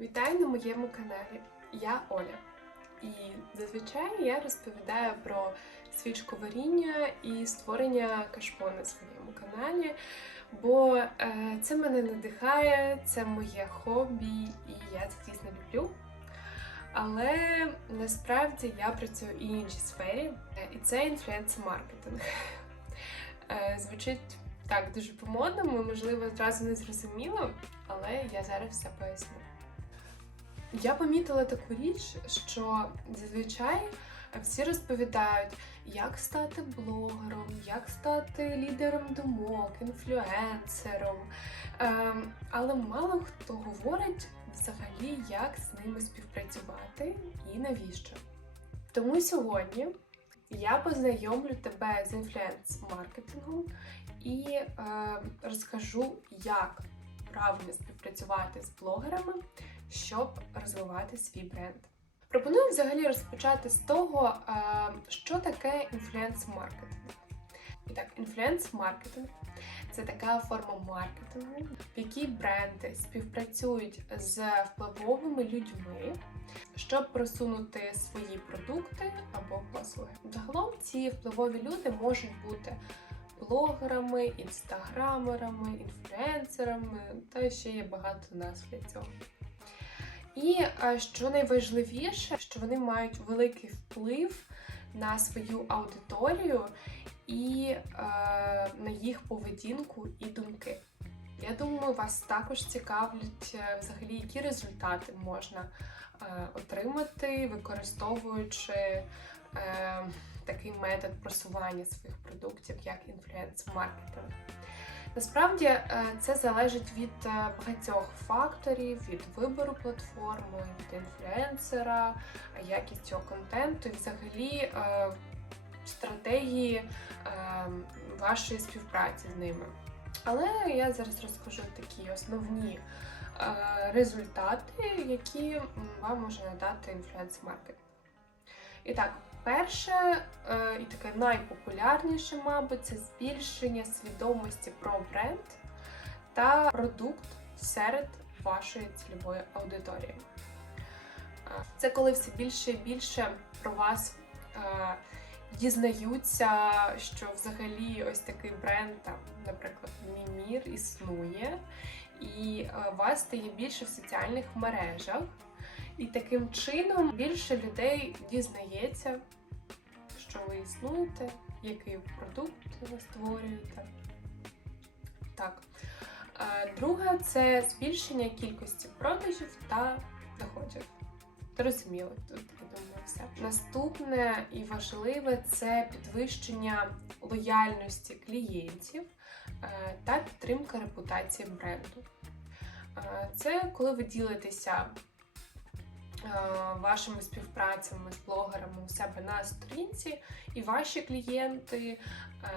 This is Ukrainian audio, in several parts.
Вітаю на моєму каналі. Я Оля. І зазвичай я розповідаю про свічковаріння і створення кашпо на своєму каналі, бо е, це мене надихає, це моє хобі, і я це дійсно люблю. Але насправді я працюю і в іншій сфері, і це інфлюенс-маркетинг. Е, Звучить так дуже по-модному, можливо, одразу не зрозуміло, але я зараз все поясню. Я помітила таку річ, що зазвичай всі розповідають, як стати блогером, як стати лідером думок, інфлюенсером. Ем, але мало хто говорить взагалі, як з ними співпрацювати і навіщо. Тому сьогодні я познайомлю тебе з інфлюенс-маркетингом і е, розкажу, як правильно співпрацювати з блогерами щоб розвивати свій бренд. Пропоную взагалі розпочати з того, е, що таке інфлюенс-маркетинг. І так, інфлюенс-маркетинг це така форма маркетингу, в якій бренди співпрацюють з впливовими людьми, щоб просунути свої продукти або послуги. Загалом ці впливові люди можуть бути блогерами, інстаграмерами, інфлюенсерами, та ще є багато назв для цього. І що найважливіше, що вони мають великий вплив на свою аудиторію і е, на їх поведінку і думки. Я думаю, вас також цікавлять е, взагалі, які результати можна е, отримати, використовуючи е, такий метод просування своїх продуктів, як інфлюенс-маркетинг. Насправді е, це залежить від е, багатьох факторів, від вибору платформи, від інфлюенсера, якість цього контенту і взагалі е, стратегії вашої співпраці з ними. Але я зараз розкажу такі основні результати, які вам може надати інфлюенс-маркетинг. І так, Перше е, і таке найпопулярніше, мабуть, це збільшення свідомості про бренд та продукт серед вашої цільової аудиторії. Е, Це коли все більше і більше про вас е, дізнаються, що взагалі ось такий бренд, там, наприклад, Мімір існує, і вас стає більше в соціальних мережах. І таким чином більше людей дізнається, що ви існуєте, який продукт ви створюєте. Так. Друге це збільшення кількості продажів та доходів. Зрозуміло, тут я думаю, все. Наступне і важливе це підвищення лояльності клієнтів е, та підтримка репутації бренду. Е, Це коли ви ділитеся Е, вашими співпрацями з блогерами у себе на сторінці, і ваші клієнти е,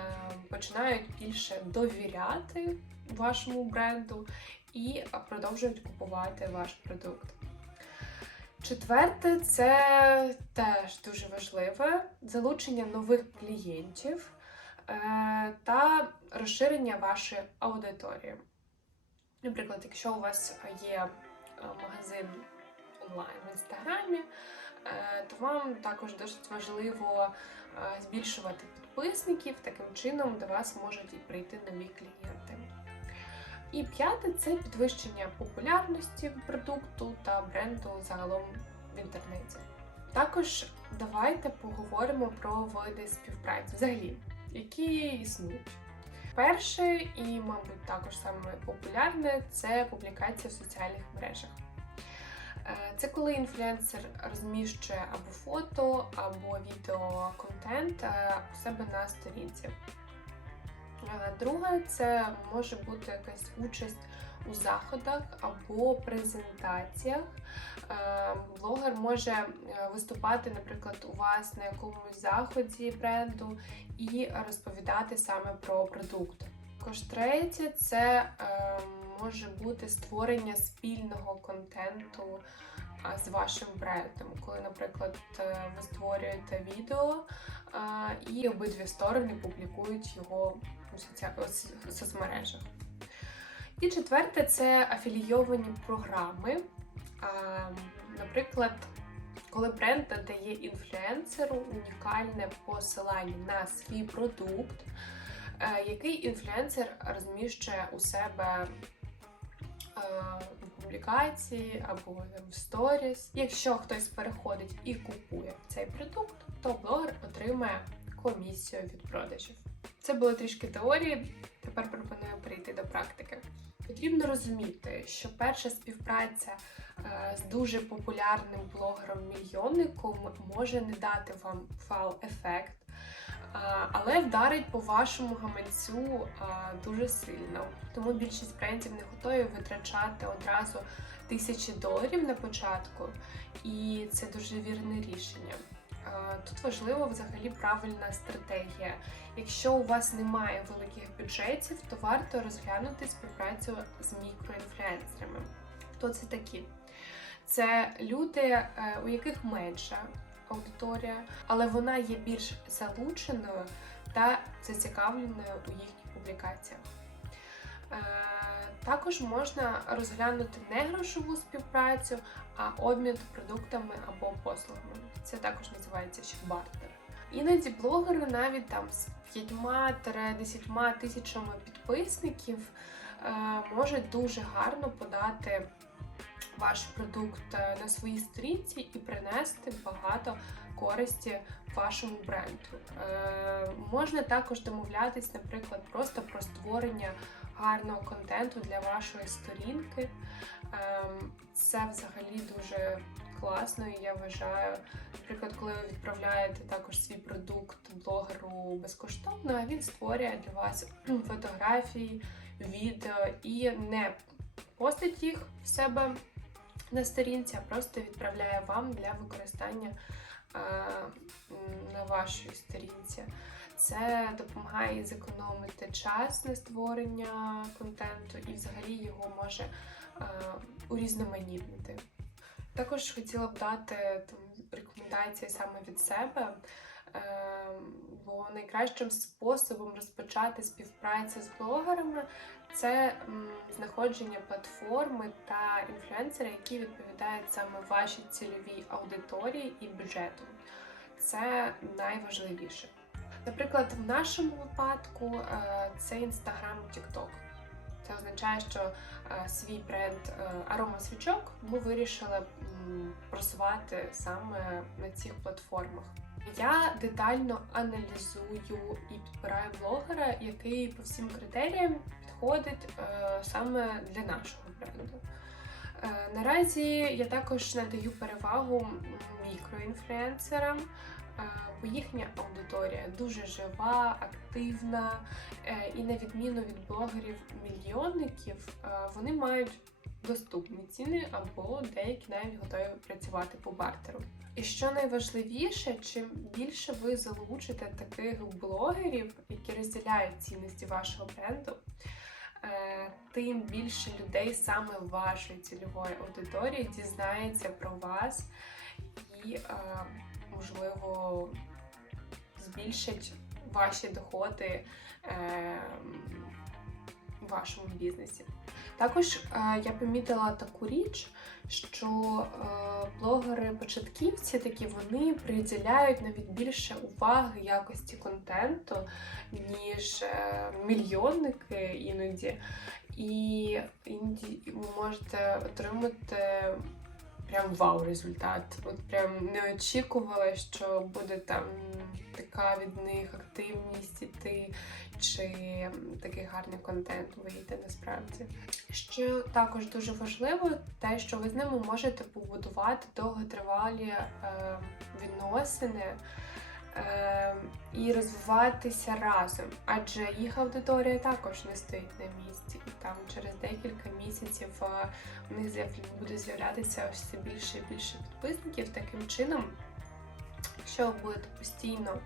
починають більше довіряти вашому бренду і продовжують купувати ваш продукт. Четверте, це теж дуже важливе залучення нових клієнтів е, та розширення вашої аудиторії. Наприклад, якщо у вас є магазин онлайн в інстаграмі, е, то вам також досить важливо е, збільшувати підписників, таким чином до вас можуть і прийти нові клієнти. І п'яте це підвищення популярності продукту та бренду загалом в інтернеті. Також давайте поговоримо про види співпраці, взагалі, які існують. Перше і, мабуть, також саме популярне це публікація в соціальних мережах. Е, це коли інфлюенсер розміщує або фото, або відеоконтент е, у себе на сторінці. Е, друге, це може бути якась участь у заходах або презентаціях. Блогер може виступати, наприклад, у вас на якомусь заході бренду і розповідати саме про продукт. Також третє це може бути створення спільного контенту з вашим брендом, коли, наприклад, е, ви створюєте відео і обидві сторони публікують його у соцмережах. І четверте це афілійовані програми. Наприклад, коли бренд надає інфлюенсеру унікальне посилання на свій продукт, е, який інфлюенсер розміщує у себе е, публікації або там, в сторіс. Якщо хтось переходить і купує цей продукт, то блогер отримає комісію від продажів. Це були трішки теорії. Тепер пропоную перейти до практики. Потрібно розуміти, що перша співпраця е, з дуже популярним блогером-мільйонником може не дати вам вау-ефект, е, але вдарить по вашому гаманцю е, дуже сильно. Тому більшість брендів не готові витрачати одразу тисячі доларів на початку, і це дуже вірне рішення. Е, Тут важливо взагалі правильна стратегія. Якщо у вас немає великих бюджетів, то варто розглянути співпрацю з мікроінфлюенсерами. Хто це такі? Це люди, е, у яких менша аудиторія, але вона є більш залученою та зацікавленою у їхніх публікаціях. Е, Також можна розглянути не грошову співпрацю, а обмін продуктами або послугами. Це також називається ще бартер. Іноді блогери навіть там з 5-10 тисячами підписників е, можуть дуже гарно подати ваш продукт е, на своїй сторінці і принести багато користі вашому бренду. Е, можна також домовлятись, наприклад, просто про створення гарного контенту для вашої сторінки. Ем, Це взагалі дуже класно, і я вважаю. Наприклад, коли ви відправляєте також свій продукт блогеру безкоштовно, він створює для вас фотографії, відео і не постить їх в себе на сторінці, а просто відправляє вам для використання е, на вашій сторінці. Це допомагає зекономити час на створення контенту і взагалі його може е, урізноманітнити. Також хотіла б дати там, рекомендації саме від себе, бо найкращим способом розпочати співпрацю з блогерами це знаходження платформи та інфлюенсера, які відповідають саме вашій цільовій аудиторії і бюджету. Це найважливіше. Наприклад, в нашому випадку е, це Instagram TikTok. Це означає, що е, свій бренд е, арома свічок ми вирішили просувати саме на цих платформах. Я детально аналізую і підбираю блогера, який по всім критеріям підходить е, саме для нашого бренду. Е, Наразі я також надаю перевагу мікроінфлюенсерам, е, бо їхня аудиторія дуже жива, активна, е, і на відміну від блогерів-мільйонників, е, вони мають доступні ціни або деякі навіть готові працювати по бартеру. І що найважливіше, чим більше ви залучите таких блогерів, які розділяють цінності вашого бренду, е, тим більше людей саме вашої цільової аудиторії дізнається про вас і, е, можливо, збільшить ваші доходи е, в вашому бізнесі. Також е, я помітила таку річ, що е, блогери-початківці такі вони приділяють навіть більше уваги якості контенту, ніж е, мільйонники іноді. І іноді ви можете отримати прям вау результат. От прям не очікувала, що буде там така від них активність іти, чи такий гарний контент вийде насправді. Що також дуже важливо, те, що ви з ними можете побудувати довготривалі е, відносини. е, І розвиватися разом, адже їх аудиторія також не стоїть на місці, і там через декілька місяців е, в них буде з'являтися все більше і більше підписників. Таким чином, якщо ви будете постійно е,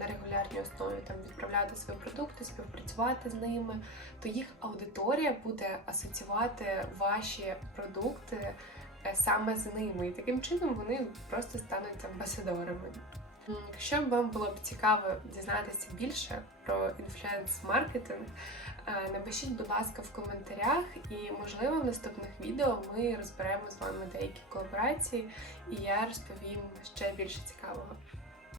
на регулярній основі там відправляти свої продукти, співпрацювати з ними, то їх аудиторія буде асоціювати ваші продукти е, саме з ними. І таким чином вони просто стануть амбасадорами. Якщо вам було б цікаво дізнатися більше про інфлюенс-маркетинг, е, Е, Напишіть, будь ласка, в коментарях, і можливо в наступних відео ми розберемо з вами деякі колаборації, і я розповім ще більше цікавого.